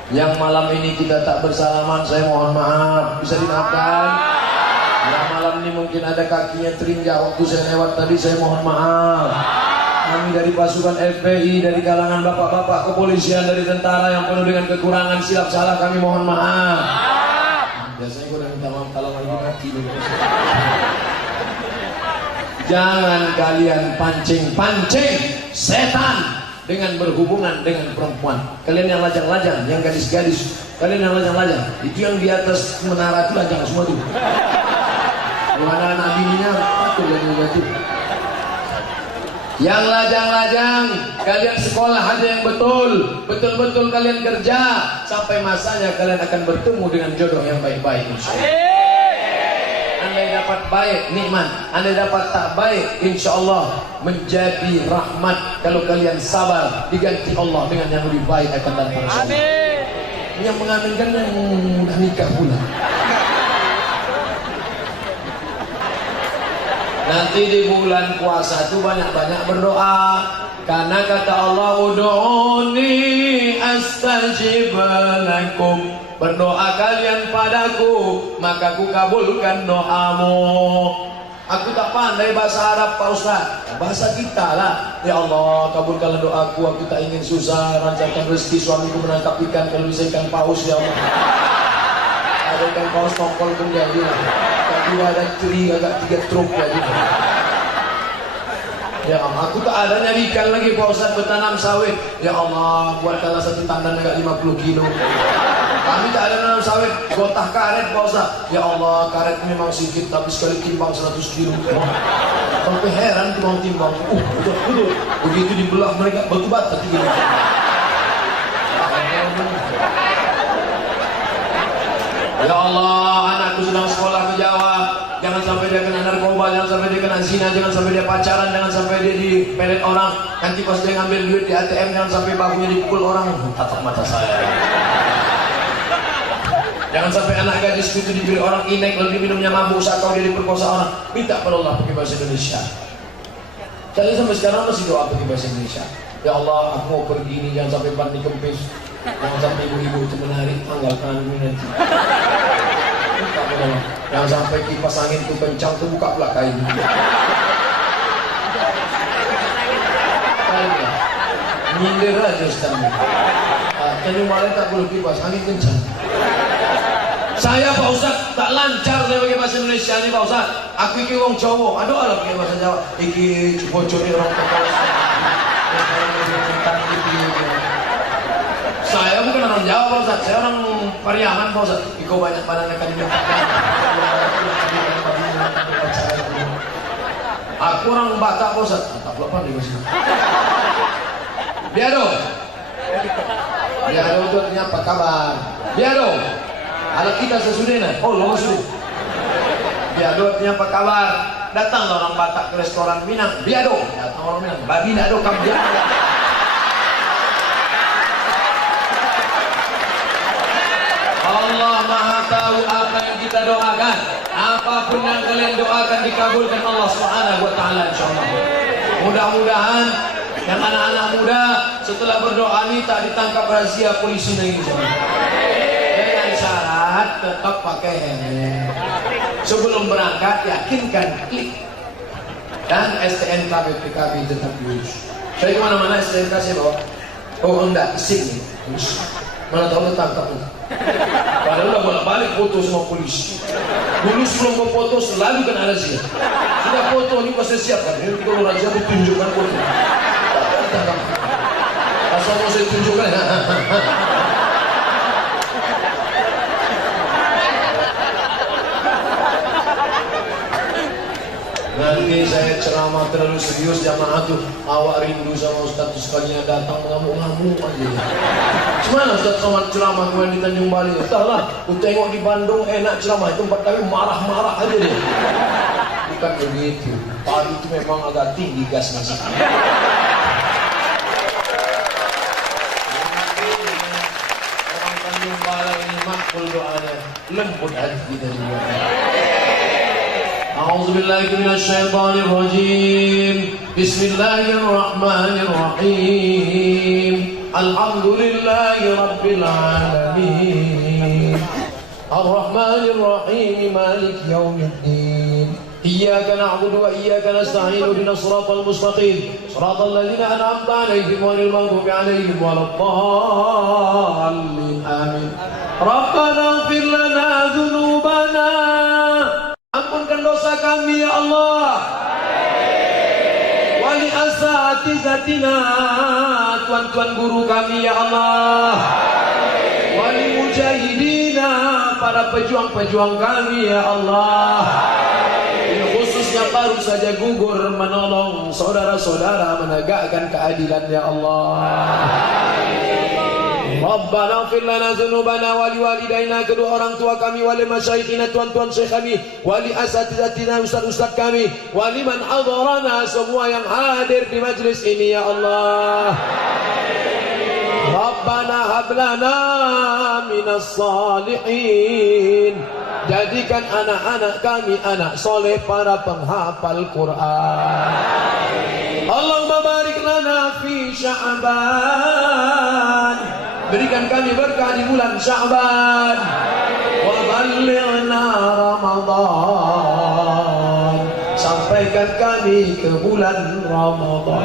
Yang malam ini kita tak bersalaman, saya mohon maaf. Bisa dimaafkan? Yang malam ini mungkin ada kakinya terinjak waktu saya lewat tadi, saya mohon maaf. Kami dari pasukan FPI, dari kalangan bapak-bapak kepolisian, dari tentara yang penuh dengan kekurangan, silap salah kami mohon maaf. Biasanya gue udah minta maaf kalau lagi mati dulu. Jangan kalian pancing-pancing setan dengan berhubungan dengan perempuan. Kalian yang lajang-lajang, yang gadis-gadis, kalian yang lajang-lajang, itu yang di atas menara itu lajang semua tuh. Kalau anak-anak bininya betul lagi begitu. Yang lajang-lajang, kalian sekolah aja yang betul-betul kalian kerja sampai masanya kalian akan bertemu dengan jodoh yang baik-baik. Andai dapat baik, nikmat. Andai dapat tak baik, insya Allah menjadi rahmat. Kalau kalian sabar, diganti Allah dengan yang lebih baik akan datang. Amin. Yang mengaminkan yang udah nikah pula. Nanti di bulan puasa itu banyak-banyak berdoa. Karena kata Allah, ud'uni astajib lakum. Berdoa kalian padaku, maka ku kabulkan doamu. Aku tak pandai bahasa Arab Pak Ustaz, bahasa kita lah. Ya Allah, kabulkanlah doaku, aku tak ingin susah. Lancarkan rezeki suamiku menangkap ikan, kalau bisa ikan paus ya Allah. Ada ikan paus tongkol pun jadi. Tapi ada ceri agak 3 truk jadi. Ya Allah, aku tak ada nyari ikan lagi Pak Ustaz, bertanam sawit. Ya Allah, buatkanlah satu tandan agak 50 kilo. Kami tak ada nanam sawit, gotah karet Pak Ustaz. Ya Allah, karet memang sedikit, tapi sekali timbang 100 kilo. Sampai heran timbang-timbang. Betul. Begitu dibelah mereka batu bata 3 kilo. Ya Allah, anakku sedang sekolah ke Jawa. Jangan sampai dia kena narkoba, jangan sampai dia kena zina, jangan sampai dia pacaran, jangan sampai dia dipelet orang. Nanti pas dia ngambil duit di ATM, jangan sampai bahunya dipukul orang. Tatap mata saya. Jangan sampai anak gadis itu dibeli orang inek, lalu minumnya mabuk saat kau dia diperkosa orang. Minta pada Allah pakai bahasa Indonesia. Saya sampai sekarang masih doa pakai bahasa Indonesia. Ya Allah, aku mau pergi ini, jangan sampai ban dikempis, jangan sampai ibu-ibu itu menarik, tanggalkan ini nanti. Jangan sampai kipas angin itu kencang, itu buka pula kain. Nyindir aja sekarang. Tanjung Balai tak boleh kipas angin kencang. Saya Pak Ustaz tak lancar saya pakai bahasa Indonesia ini Pak Ustaz. Aku iki wong Jawa, aduh ala pakai bahasa Jawa. Iki bojone orang Tegal. Saya bukan orang Jawa Pak Ustaz, saya orang Pariaman Pak Ustaz. Iko banyak pandangan kan ini. Aku orang Batak Pak Ustaz. Tak lepas di sini. Biado. Biado itu artinya apa kabar? Biado. Kalau kita sesudahnya, oh lama sudah. Biado artinya apa kabar? Datanglah orang Batak ke restoran Minang. Biado. Datang orang Minang. Babi nado kam biado. Allah Maha tahu apa yang kita doakan. Apapun yang kalian doakan dikabulkan Allah Subhanahu wa taala insyaallah. Mudah-mudahan yang anak-anak muda setelah berdoa ini tak ditangkap razia polisi ini. Dengan syarat tetap pakai helm. Sebelum berangkat yakinkan klik. Dan STNK BPKB tetap diurus. Saya kemana-mana STNK saya bawa. Oh enggak, SIM. Mana tahu ditangkap. Padahal udah bolak-balik foto sama polisi. Dulu sebelum mau foto selalu kan ada sih. Sudah foto ini pasti siapkan. Ini kalau raja ditunjukkan foto. Asal mau saya tunjukkan. Nanti saya ceramah terlalu serius, jamaah tuh awak rindu sama Ustaz sekalinya datang mengamuk-ngamuk aja. Gimana Ustaz sama ceramah gue di Tanjung Bali? Entahlah, aku tengok di Bandung enak ceramah itu 4 kali marah-marah aja deh. Bukan begitu, pagi itu memang agak tinggi gas masih. Orang Tanjung Bali ini makbul doanya, lembut hati kita juga. أعوذ بالله من الشيطان الرجيم بسم الله الرحمن الرحيم الحمد لله رب العالمين الرحمن الرحيم مالك يوم الدين إياك نعبد وإياك نستعين اهدنا الصراط المستقيم صراط الذين أنعمت عليهم غير المغضوب عليهم ولا الضالين آمين ربنا اغفر لنا ذنوبنا ampunkan dosa kami ya Allah. Wali asatizatina, tuan-tuan guru kami ya Allah. Wali mujahidina, para pejuang-pejuang kami ya Allah. Khususnya baru saja gugur menolong saudara-saudara menegakkan keadilan ya Allah. Rabbana ighfir lana dzunubana wa liwalidayna, kedua orang tua kami, wali masyaikhina, tuan-tuan syekh kami, wali asatizatina, ustaz-ustaz kami, wali man hadarana, semua yang hadir di majlis ini ya Allah. Rabbana hab lana minas salihin, jadikan anak-anak kami anak soleh, para penghafal Quran. Allahumma barik lana fi Sya'ban, berikan kami berkah di bulan Sya'ban. Wa ballighna Ramadan, sampaikan kami ke bulan Ramadan.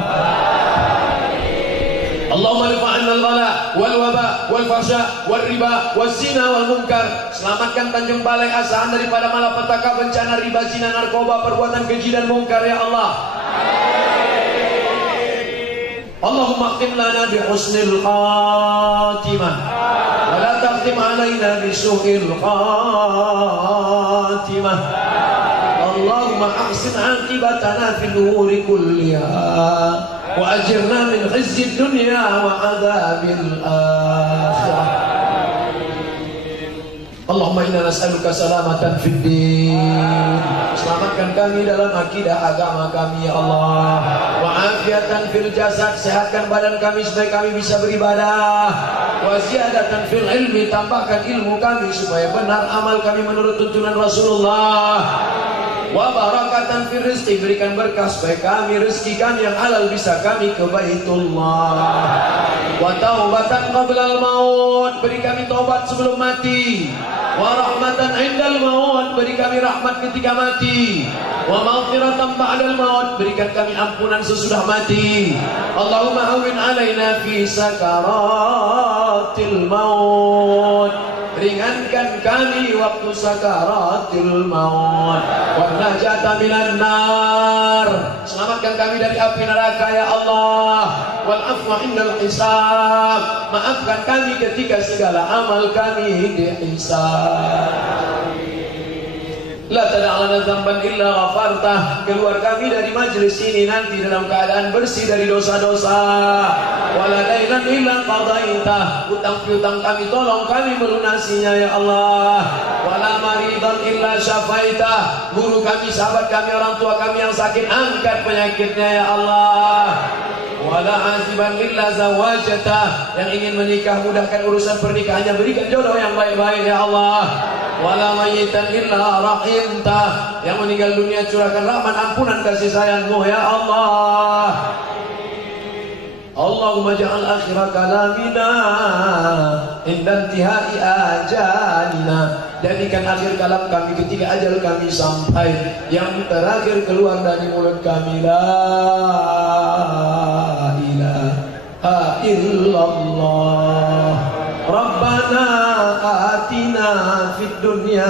Allahumma rifa'anna al-ghala wal waba wal fahsya wal riba wal zina wal munkar. Selamatkan Tanjung Balai Asahan daripada malapetaka, bencana riba, zina, narkoba, perbuatan keji dan munkar ya Allah. Allahumma khtim lana bi husnil khatimah wa la takhtim alaina bi su'il khatimah. Allahumma ahsin aqibatana fil umuri kulliha wa ajirna min khizyid dunya wa adzabil akhirah. Allahumma inna nas'aluka salamatan fid din, selamatkan kami dalam akidah agama kami ya Allah. Wa afiatan fil jasad, sehatkan badan kami supaya kami bisa beribadah. Wa ziyadatan fil ilmi, tambahkan ilmu kami supaya benar amal kami menurut tuntunan Rasulullah. Wa barakatan fil rizqi, berikan berkah supaya kami, rezeki kami yang halal bisa kami ke Baitullah. Wa taubatan qabla al-maut, beri kami taubat sebelum mati. Wa rahmatan indal maut, beri kami rahmat ketika mati. Wa maghfiratan ba'dal maut, berikan kami ampunan sesudah mati. Allahumma hawwin alaina fi sakaratil maut, ringankan kami waktu sakaratil maut. Wa najata minan nar, selamatkan kami dari api neraka ya Allah. Wal afwa indal hisab, maafkan kami ketika segala amal kami dihisab. La tada'lana dzamban illa ghafartah, keluar kami dari majlis ini nanti dalam keadaan bersih dari dosa-dosa. Wala dainan illa qadaitah, utang piutang kami tolong kami melunasinya ya Allah. Wala maridan illa syafaitah, guru kami, sahabat kami, orang tua kami yang sakit angkat penyakitnya ya Allah. Wala man lillah zawajata, yang ingin menikah mudahkan urusan pernikahannya, berikan jodoh yang baik-baik ya Allah. Wala mayyitan illa rahimta, yang meninggal dunia curahkan rahmat ampunan kasih sayangmu ya Allah. Allahumma ja'al akhir kalamina inda intihai ajalina, jadikan akhir kalam kami ketika ajal kami sampai, yang terakhir keluar dari mulut kami la ilaha illallah. Rabbana atina fid dunya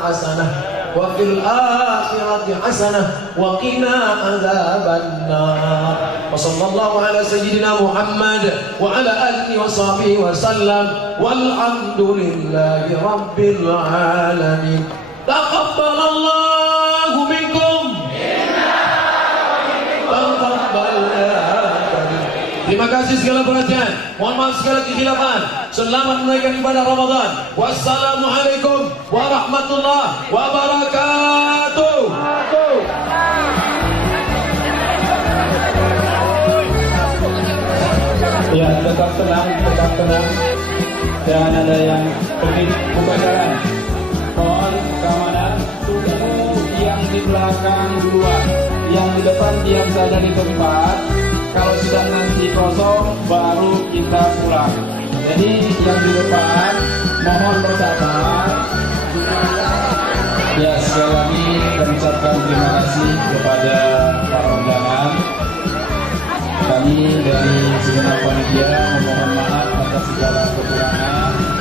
hasanah wa fil akhirati hasanah wa qina adzabannar. Wa sallallahu ala sayyidina Muhammad wa ala alihi wa sahbihi wa sallam, walhamdulillahi rabbil alamin. Taqabbalallahu minkum. Terima kasih segala perhatian. Mohon maaf segala kekhilafan. Selamat menunaikan ibadah Ramadan. Wassalamualaikum warahmatullahi wabarakatuh. Ya, tetap tenang. Jangan ada yang pergi upacara. Mohon keamanan. Tunggu yang di belakang duluan, yang di depan diam saja di tempat. Kalau sudah nanti kosong, baru kita pulang. Jadi yang di depan mohon bersabar. Ya, sekali lagi kami ucapkan terima kasih kepada para undangan. Kami dari segenap panitia memohon maaf atas segala kekurangan.